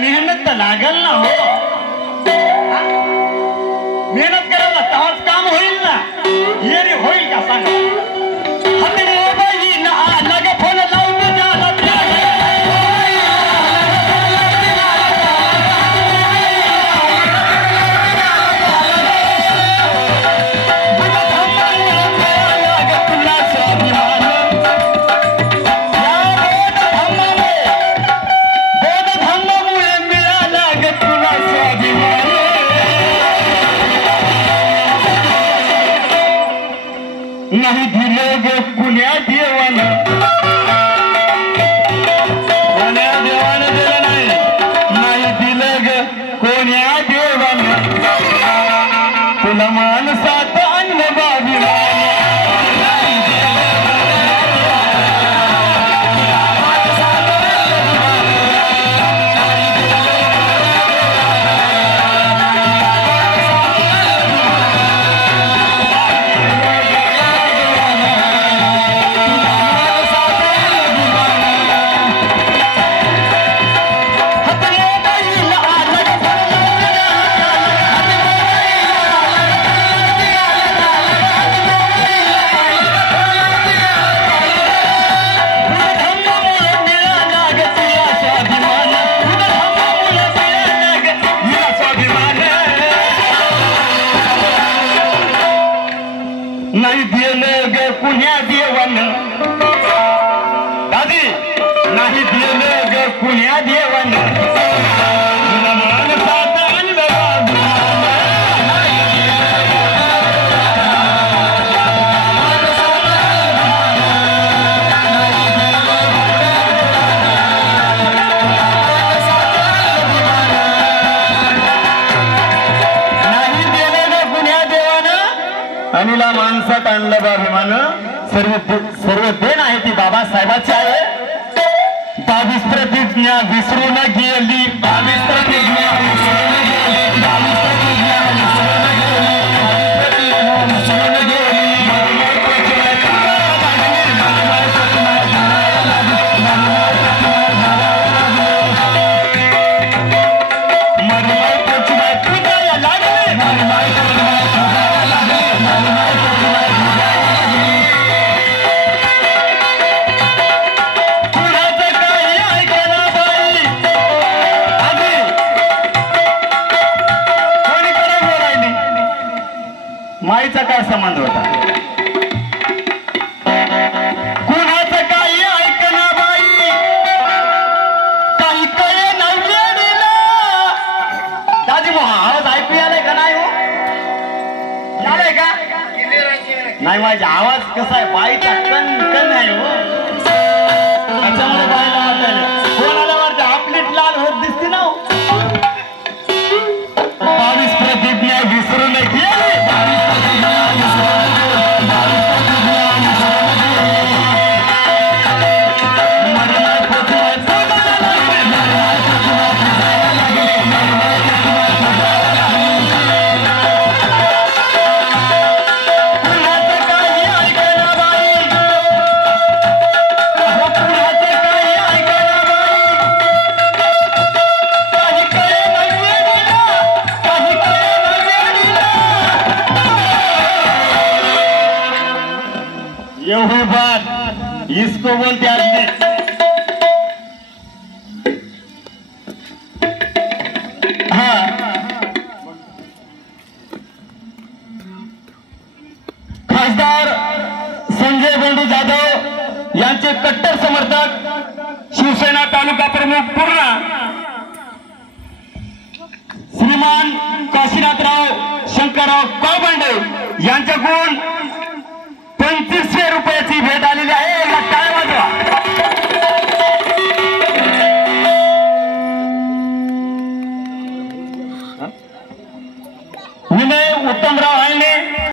मेहनत तर लागल ना हो. मेहनत करायला तेव्हाच काम होईल ना. येणे होईल का सांगा. फोन लावून नाही दिलं ग पुण्या देवानं. कोण्या देवानं दिलं नाही. नाही दिलं ग कोण्या देवानं. तुला माणसात आणलं बाबी. नाही दिलं ग पुण्या देवानं. दादी नाही दिलं ग पुण्या देवानं. तुला माणसात आणलं बाबी. अनिला माणसात आणलं बाभिमान. सर्व देण आहे ती बाबासाहेबाची आहे. 22 प्रतिज्ञा विसरून गेली. 22 प्रतिज्ञा विसरून गेली. 22 प्रतिज्ञा विसरून गेली. विसरून गेली. माईचा काय संबंध होता. कुणाचं काही ऐकना बाई. काही कळे नव्हेला. दादी मोहा आवाज ऐकू आलाय का नाही हो. आलाय का नाही. माझा आवाज कसा आहे बाईचा कण आहे हो. त्याच्यामुळे बाईला वाटायला फोन आल्यावर आपली लाल होत दिसते ना. 22 प्रतिज्ञा विसरून गेली. यही बात इसको बोलते आदमी. हा खासदार संजय बंडू जाधव यांचे कट्टर समर्थक शिवसेना तालुका प्रमुख पूर्णा श्रीमान काशीनाथराव शंकरराव काळबंडे यांच्याकडून 2500 रुपयाची भेट